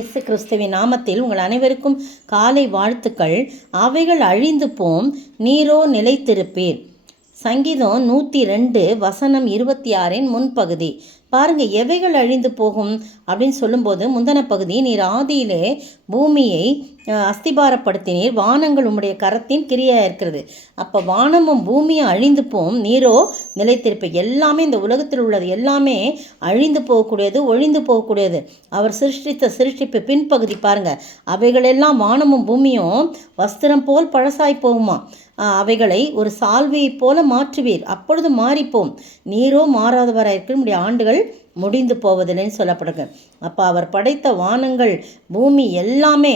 இயேசு கிறிஸ்துவின் நாமத்தில் உங்கள் அனைவருக்கும் காலை வாழ்த்துக்கள். அவைகள் அழிந்து போம், நீரோ நிலைத்திருப்பீர். சங்கீதம் 102 வசனம் 26 முன்பகுதி பாருங்க. எவைகள் அழிந்து போகும் அப்படின்னு சொல்லும்போது முந்தன பகுதி, நீர் ஆதியிலே பூமியை அஸ்திபாரப்படுத்தினீர், வானங்கள் உம்முடைய கரத்தின் கிரியா இருக்கிறது. அப்போ வானமும் பூமியும் அழிந்து போம், நீரோ நிலைத்திருப்ப. எல்லாமே இந்த உலகத்தில் உள்ளது எல்லாமே அழிந்து போகக்கூடியது, ஒழிந்து போகக்கூடியது. அவர் சிருஷ்டிப்பு பின்பகுதி பாருங்க. அவைகளெல்லாம் வானமும் பூமியும் வஸ்திரம் போல் பழசாய் போகுமா, அவைகளை ஒரு சால்வையைப் போல மாற்றுவீர், அப்பொழுது மாறிப்போம். நீரோ மாறாதவராயிருக்க, நம்முடைய ஆண்டுகள் முடிந்து போவதில்லைன்னு சொல்லப்படுங்க. அப்போ அவர் படைத்த வானங்கள் பூமி எல்லாமே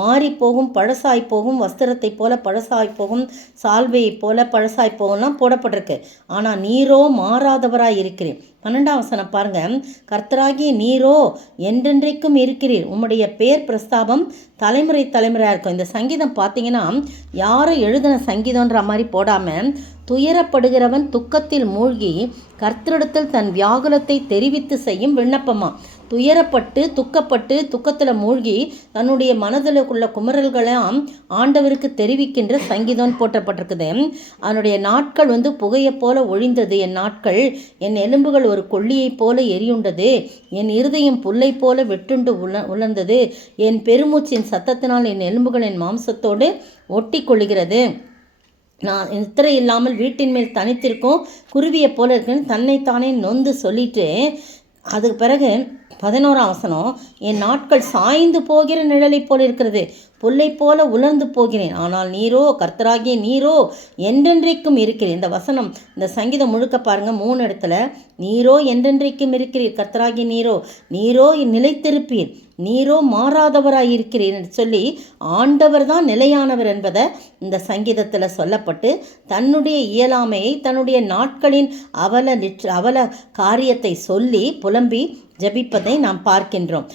மாறி போகும், பழசாய் போகும், வஸ்திரத்தை போல பழசாய் போகும், சால்வையை போல பழசாய் போகும்லாம் போடப்பட்டிருக்கு. ஆனால் நீரோ மாறாதவராய் இருக்கிறீர். 12ஆம் வசனம் பாருங்க. கர்த்தராகிய நீரோ என்றென்றைக்கும் இருக்கிறீர், உம்முடைய பேர் பிரஸ்தாபம் தலைமுறை தலைமுறையாக இருக்கும். இந்த சங்கீதம் பார்த்தீங்கன்னா யாரும் எழுதின சங்கீதன்ற மாதிரி போடாமல், துயரப்படுகிறவன் துக்கத்தில் மூழ்கி கர்த்தரிடத்தில் தன் வியாகுலத்தை தெரிவித்து செய்யும் விண்ணப்பமா. துயரப்பட்டு துக்கப்பட்டு துக்கத்தில் மூழ்கி தன்னுடைய மனதில் உள்ள குமரல்களாம் ஆண்டவருக்கு தெரிவிக்கின்ற சங்கீதம் போட்டப்பட்டிருக்குது. அதனுடைய நாட்கள் புகையை போல ஒழிந்தது, என் நாட்கள், என் எலும்புகள் ஒரு கொள்ளியைப் போல எரியுண்டது, என் இருதயம் புல்லை போல வெட்டுண்டு உலர்ந்தது, என் பெருமூச்சின் சத்தத்தினால் என் எலும்புகள் என் மாம்சத்தோடு ஒட்டி கொள்ளுகிறது. நான் நித்திரை இல்லாமல் வீட்டின் மேல் தனித்திருக்கும் குருவியை போல இருக்குன்னு தன்னைத்தானே நொந்து சொல்லிட்டு, அதுக்கு பிறகு 11ஆம் வசனம், என் நாட்கள் சாய்ந்து போகிற நிழலை போல இருக்கிறது, புல்லை போல உலர்ந்து போகிறேன். ஆனால் நீரோ, கர்த்தராகிய நீரோ என்றென்றைக்கும் இருக்கிறீர். இந்த வசனம், இந்த சங்கீதம் முழுக்க பாருங்க, 3 இடத்துல நீரோ என்றென்றைக்கும் இருக்கிறீர், கர்த்தராகிய நீரோ, நீரோ நிலைத்திருப்பீர், நீரோ மாறாதவராய் இருக்கிறீர் என்று சொல்லி ஆண்டவர் தான் நிலையானவர் என்பதை இந்த சங்கீதத்தில் சொல்லப்பட்டு, தன்னுடைய இயலாமையை, தன்னுடைய நாட்களின் அவல காரியத்தை சொல்லி புலம்பி ஜபிப்பதை நாம் பார்க்கின்றோம்.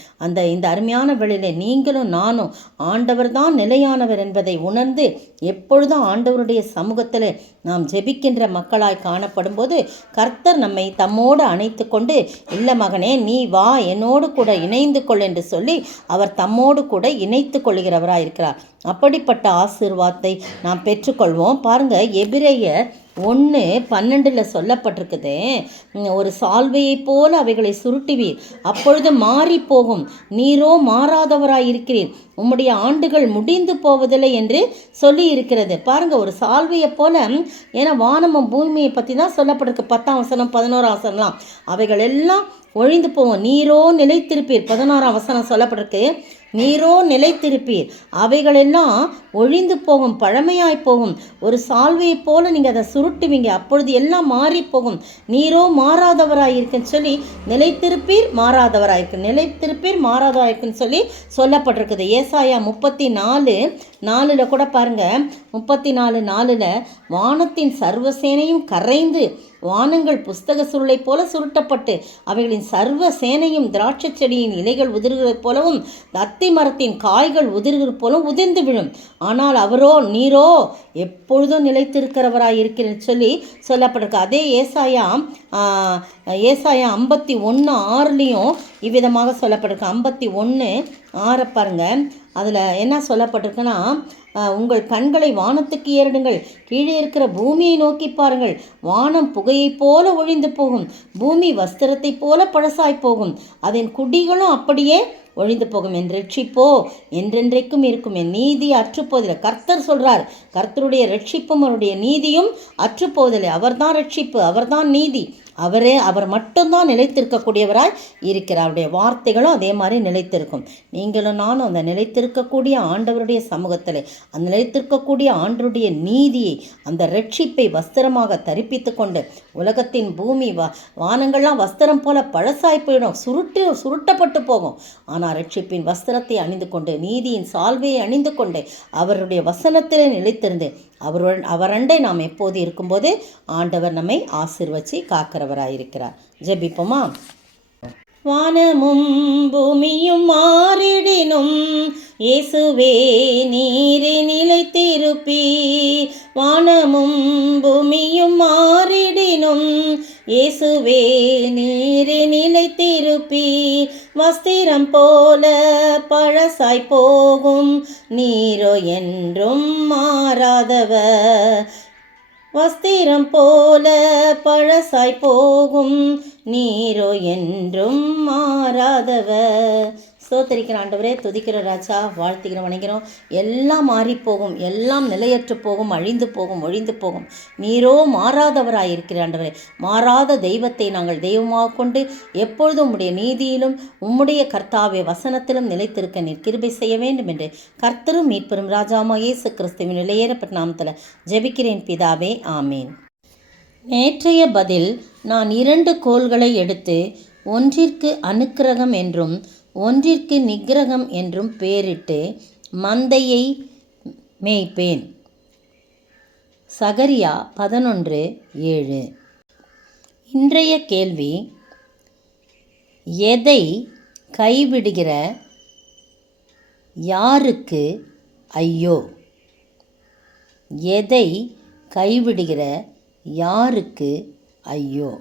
இந்த அருமையான வேளையில் நீங்களும் நானும் ஆண்டவர் தான் நிலையானவர் என்பதை உணர்ந்து எப்பொழுதும் ஆண்டவருடைய சமூகத்தில் நாம் ஜெபிக்கின்ற மக்களாய் காணப்படும் போது கர்த்தர் நம்மை தம்மோடு அணைத்து கொண்டு, இல்லை மகனே நீ வா, என்னோடு கூட இணைந்து கொள் என்று சொல்லி அவர் தம்மோடு கூட இணைத்து கொள்கிறவராக இருக்கிறார். அப்படிப்பட்ட ஆசீர்வாதத்தை நாம் பெற்றுக்கொள்வோம். பாருங்க, எபிரேயர் 1:12 சொல்லப்பட்டிருக்குது, ஒரு சால்வையை போல அவைகளை சுருட்டுவீர், அப்பொழுது மாறி போகும், நீரோ மாறாதவராய் இருக்கிறீர், உம்முடைய ஆண்டுகள் முடிந்து போவதில்லை என்று சொல்லி இருக்கிறது. பாருங்க, ஒரு சால்வையை போல, ஏன்னா வானமும் பூமியை பற்றி தான் சொல்லப்பட்டிருக்கு. 10ஆம் வசனம் 11ஆம் வசனம்லாம் அவைகள் எல்லாம் ஒழிந்து போவோம், நீரோ நிலைத்திருப்பீர். 16ஆம் வசனம் சொல்லப்பட்டிருக்கு, நீரோ நிலைத்திருப்பீர், அவைகளெல்லாம் ஒழிந்து போகும், பழமையாய் போகும். ஒரு சால்வையை போல நீங்கள் அதை சுருட்டுவீங்க, அப்பொழுது எல்லாம் மாறி போகும், நீரோ மாறாதவராயிருக்குன்னு சொல்லி நிலைத்திருப்பீர் மாறாதவராயிருக்கு, நிலைத்திருப்பீர் மாறாதவராயிருக்குன்னு சொல்லி சொல்லப்பட்டிருக்குது. ஏசாயா 34:4 கூட பாருங்க. 34:4 வானத்தின் சர்வசேனையும் கரைந்து, வானங்கள் புஸ்தக சுருளை போல சுருட்டப்பட்டு, அவைகளின் சர்வ சேனையும் திராட்சை செடியின் இலைகள் உதிர்கிறது போலவும் அத்தி மரத்தின் காய்கள் உதிர்கிறது போலவும் உதிர்ந்து விழும். ஆனால் அவரோ, நீரோ எப்பொழுதும் நிலைத்திருக்கிறவராய் இருக்கிறேன்னு சொல்லி சொல்லப்பட்டிருக்கு. அதே ஏசாயா 51:6 இவ்விதமாக சொல்லப்பட்டிருக்கு. 51:6 பாருங்க. அதில் என்ன சொல்லப்பட்டிருக்குன்னா, உங்கள் கண்களை வானத்துக்கு ஏறிடுங்கள், கீழே இருக்கிற பூமியை நோக்கி பாருங்கள், வானம் புகையைப் போல ஒழிந்து போகும், பூமி வஸ்திரத்தைப் போல பழசாய் போகும், அதன் குடிகளும் அப்படியே ஒழிந்து போகும், என் ரட்சிப்போ என்றென்றைக்கும் இருக்கும், என் நீதி அற்றுப்போவதில்லை. கர்த்தர் சொல்றார், கர்த்தருடைய ரட்சிப்பும் அவருடைய நீதியும் அற்றுப்போவதில்லை. அவர்தான் ரட்சிப்பு, அவர்தான் நீதி, அவர் மட்டும்தான் நிலைத்திருக்கக்கூடியவராய் இருக்கிறார். அவருடைய வார்த்தைகளும் அதே மாதிரி நிலைத்திருக்கும். நீங்களும் நானும் அந்த நிலைத்திருக்கக்கூடிய ஆண்டவருடைய சமூகத்தில், அந்த நிலைத்திருக்கக்கூடிய ஆண்டவருடைய நீதியை, அந்த ரட்சிப்பை வஸ்திரமாக தரிப்பித்து கொண்டு, உலகத்தின் பூமி வானங்கள்லாம் வஸ்திரம் போல பழசாய் போயிடும், சுருட்டப்பட்டு போகும். ஆனால் ரட்சிப்பின் வஸ்திரத்தை அணிந்து கொண்டு, நீதியின் சால்வையை அணிந்து கொண்டு, அவருடைய வசனத்திலே நிலைத்திருந்து அவரண்டை நாம் எப்போது இருக்கும்போது ஆண்டவர் நம்மை ஆசீர்வச்சு காக்கிறவராயிருக்கிறார். ஜெபிப்போமா? வானமும் பூமியும் மாறிடினும் இயேசுவே நீரே நிலைத்திருப்பீர், வானமும் பூமியும் மாறிடினும் இயேசுவே நீரே நிலைத்திருப்பீர், வஸ்திரம் போல பழசாய் போகும், நீரோ என்றும் மாறாதவர். வஸ்திரம் போல பழசாய் போகும், நீரோ என்றும் மாறாதவர். ஸ்தோத்திரிக்கிற ஆண்டவரே, துதிக்கிற ராஜா, வாழ்த்துக்கிற வணங்கிறோம். எல்லாம் மாறிப்போகும், எல்லாம் நிலையற்று போகும், அழிந்து போகும், ஒழிந்து போகும். நீரோ மாறாதவராய் இருக்கிற ஆண்டவரே. மாறாத தெய்வத்தை நாங்கள் தெய்வமாக கொண்டு எப்பொழுதும் உம்முடைய நீதியிலும் உம்முடைய கர்த்தாவே வசனத்திலும் நிலைத்திருக்க நீர் கிருபை செய்ய வேண்டும் என்று கர்த்தரும் மீட்பெரும் ராஜாமா இயேசு கிறிஸ்துவின் நிலையேறப்பட்ட நாமத்தில் ஜெபிக்கிறேன் பிதாவே, ஆமேன். நேற்றைய பதில், நான் 2 கோல்களை எடுத்து ஒன்றிற்கு அனுக்கிரகம் என்றும் ஒன்றிற்கு நிக்கிரகம் என்றும் பெயரிட்டு மந்தையை மேய்ப்பேன். சகரியா 11:7. இன்றைய கேள்வி, எதை கைவிடுகிற யாருக்கு ஐயோ? எதை கைவிடுகிற யாருக்கு ஐயோ?